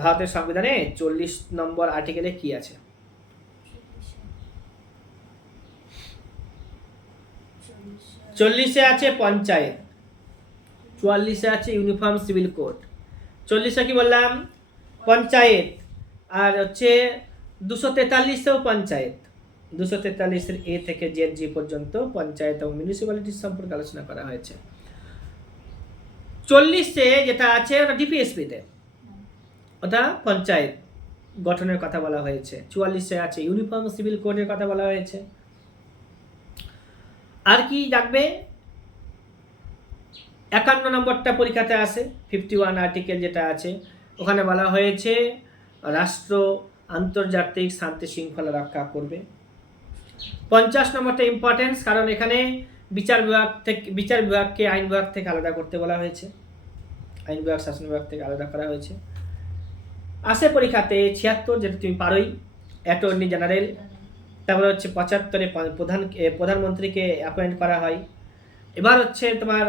ভারতের সংবিধানে 40 নম্বর আর্টিকেলে কি আছে? 40-এ আছে পঞ্চায়েত, 44-এ আছে ইউনিফর্ম সিভিল কোড, 40-এ কি বললাম পঞ্চায়েত, আর হচ্ছে 243-এও পঞ্চায়েত। 243-এর এ থেকে জেড জি পর্যন্ত পঞ্চায়েত এবং মিউনিসিপ্যালিটি সম্পর্কে আলোচনা করা হয়েছে। 40-এ যেটা আছে ওটা ডিপিএসপিতে, ওটা পঞ্চায়েত গঠনের কথা বলা হয়েছে। 44-এ আছে ইউনিফর্ম সিভিল কোডের কথা বলা হয়েছে। আর কি রাখবে? 51 নম্বরটা পরীক্ষাতে আসে, 51 আর্টিকেল যেটা আছে, ওখানে বলা হয়েছে রাষ্ট্র আন্তর্জাতিক শান্তি শৃঙ্খলা রক্ষা করবে। 50 নম্বরটা ইম্পর্টেন্স, কারণ এখানে বিচার বিভাগকে আইন বিভাগ থেকে আলাদা করতে বলা হয়েছে, আইন বিভাগ শাসন বিভাগ থেকে আলাদা করা হয়েছে। আসে পরীক্ষাতে 76, যেটা তুমি পারোই, অ্যাটর্নি জেনারেল। তারপরে হচ্ছে 75-এ প্রধানমন্ত্রীকে অ্যাপয়েন্ট করা হয়। এবার হচ্ছে তোমার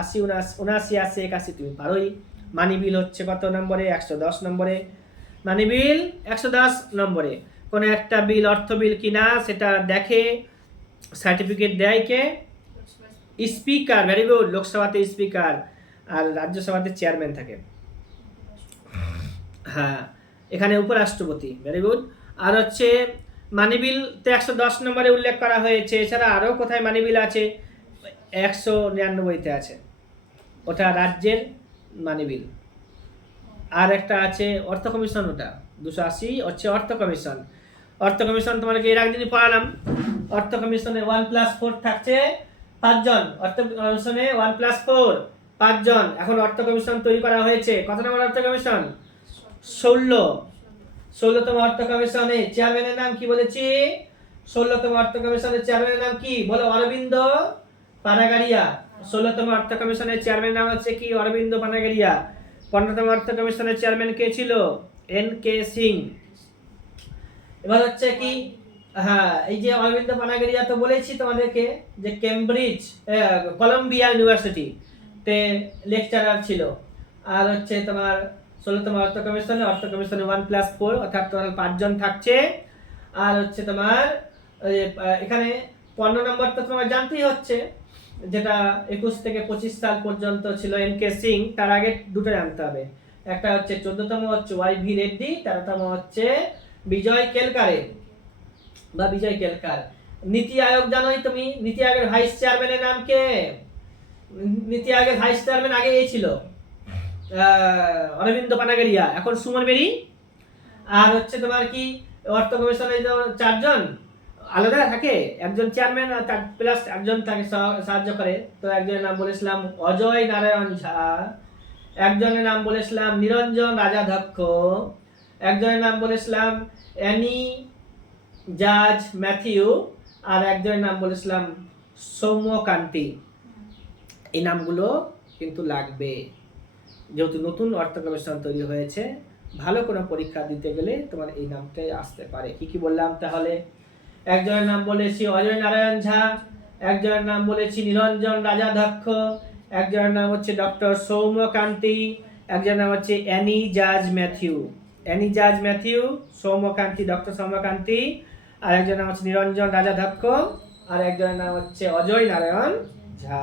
80, 79, 80, 81 তুমি পারোই। মানি বিল হচ্ছে কত নম্বরে? 110 নম্বরে। মানি বিল 110 নম্বরে। কোনো একটা বিল অর্থ বিল কিনা সেটা দেখে, সার্টিফিকেট দেয় কে? স্পিকার। Very good. লোকসভাতে স্পিকার আর রাজ্যসভাতে চেয়ারম্যান থাকে। হ্যাঁ, এখানে উপরাষ্ট্রপতি। Very good. আর হচ্ছে মানি বিলতে 110 নম্বরে উল্লেখ করা হয়েছে। এছাড়া আরও কোথায় মানি বিল আছে? 199-তে আছে, ওটা রাজ্যের মানি বিল। আর একটা আছে অর্থ কমিশন, ওটা 280 হচ্ছে অর্থ কমিশন। অর্থ কমিশন তোমাকে এর আগে দিনই পড়ালাম। অর্থ কমিশনে 1+4 থাকছে 5 জন। অর্থ কমিশনে 1+4 5 জন। এখন অর্থ কমিশন তৈরি করা হয়েছে। কত নম্বর অর্থ কমিশন? 16তম অর্থ কমিশনে চেয়ারম্যানের নাম কি বলেছি? 16তম অর্থ কমিশনের চেয়ারম্যানের নাম কি বলো? অরবিন্দ পানাগারিয়া। 16তম অর্থ কমিশনের চেয়ারম্যানের নাম হচ্ছে কি? অরবিন্দ পানাগারিয়া। 15তম অর্থ কমিশনের চেয়ারম্যান কে ছিল? এন.কে. সিং। এবার হচ্ছে কি, হ্যাঁ, এই যে অরবিন্দ পানাগারিয়া তো বলেছি তোমাদেরকে যে কেমব্রিজ কলম্বিয়া ইউনিভার্সিটি তে লেকচারার ছিল। আর হচ্ছে তোমার 16তম অর্থ কমিশনে 1+4 অর্থাৎ টোটাল 5 জন থাকছে। আর হচ্ছে তোমার এখানে 15 নম্বর তো তোমার জানতেই হচ্ছে, যেটা 21 থেকে 25 সাল পর্যন্ত ছিল এন.কে. সিং। তার আগে দুটো জানতে হবে, একটা হচ্ছে 14তম হচ্ছে ওয়াই.ভি. রেড্ডি, 13তম হচ্ছে বিজয় কেলকার। নীতি আয়োগ জানোই তুমি? নীতি আয়োগের ভাইস চেয়ারম্যানের নাম কে? নীতি আয়োগের ভাইস চেয়ারম্যান আগে এই ছিল অরবিন্দ পানাগারিয়া, এখন সুমন বেরি। আর হচ্ছে তোমার কি অর্থ কমিশনে 4 জন আলাদা থাকে, একজন চেয়ারম্যান প্লাস একজন তাকে সাহায্য করে। তো একজনের নাম বলেছিলাম অজয় নারায়ণ ঝা, একজনের নাম বলেছিলাম নিরঞ্জন রাজাধ্যক্ষ, একজনের নাম বলেছিলাম অ্যানি জাজ ম্যাথিউ, আর একজনের নাম বলেছিলাম সৌম্যকান্তি। এই নামগুলো কিন্তু লাগবে, যেহেতু নতুন অর্থ কমিশন তৈরি হয়েছে। ভালো কোনো পরীক্ষা দিতে গেলে তোমার এই নামটাই আসতে পারে। কি বললাম তাহলে? একজনের নাম বলেছি অজয় নারায়ণ ঝা, একজনের নাম বলেছি নিরঞ্জন রাজাধ্যক্ষ, একজনের নাম হচ্ছে ডক্টর সৌম্যকান্তি, একজনের নাম হচ্ছে অ্যানি জাজ ম্যাথিউ, সৌম্যকান্তি, ডক্টর সৌম্যকান্তি, আর একজনের নাম হচ্ছে নিরঞ্জন রাজাধ্যক্ষ, আর একজনের নাম হচ্ছে অজয় নারায়ণ ঝা।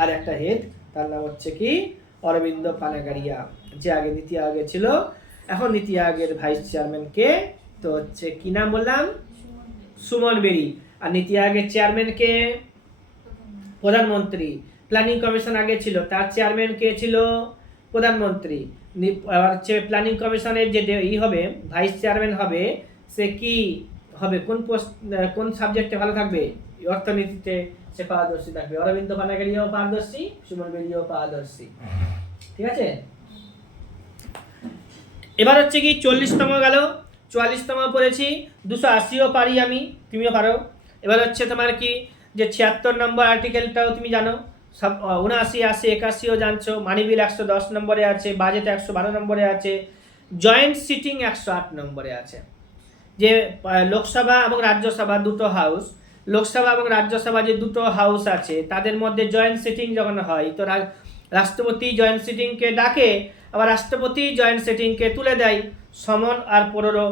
আর একটা হেড, তার নাম হচ্ছে কি অরবিন্দ পানাগারিয়া, যে আগে নীতি আয়োগে ছিল। এখন নীতি আয়োগের ভাইস চেয়ারম্যান কে? তো হচ্ছে কি নাম বললাম? সুমন বেরি। আর নীতি আয়োগের চেয়ারম্যান কে? প্রধানমন্ত্রী। প্ল্যানিং কমিশন আগে ছিল, তার চেয়ারম্যান কে ছিল? প্রধানমন্ত্রী। হচ্ছে প্ল্যানিং কমিশনের যে হবে ভাইস চেয়ারম্যান হবে, সে কি হবে? কোন সাবজেক্টে ভালো থাকবে? অর্থনীতিতে সে পারদর্শী থাকবে। অরবিন্দ পানাগারিয়াও পারদর্শী, সুমন বেরিও পারদর্শী। ঠিক আছে? এবার হচ্ছে কি 40তম গেল, 44তম পড়েছি, 280ও পারি আমি, তুমিও পারো। এবার হচ্ছে তোমার কি যে 76 নম্বর আর্টিকেলটাও তুমি জানো, সব 79, 80, 81ও জানছো। মানি বিল 110 নম্বরে আছে, বাজেট 112 নম্বরে আছে, জয়েন্ট সিটিং 108 নম্বরে আছে। যে লোকসভা এবং রাজ্যসভা দুটো হাউস, লোকসভা এবং রাজ্যসভা যে দুটো হাউস আছে তাদের মধ্যে জয়েন্ট সিটিং যখন হয়, তো রাষ্ট্রপতি জয়েন্ট সিটিংকে ডাকে, আবার রাষ্ট্রপতি জয়েন্ট সিটিংকে তুলে দেয়। সমন আর প্রোরোগ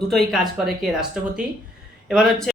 দুটোই কাজ করে কে? রাষ্ট্রপতি। এবার হচ্ছে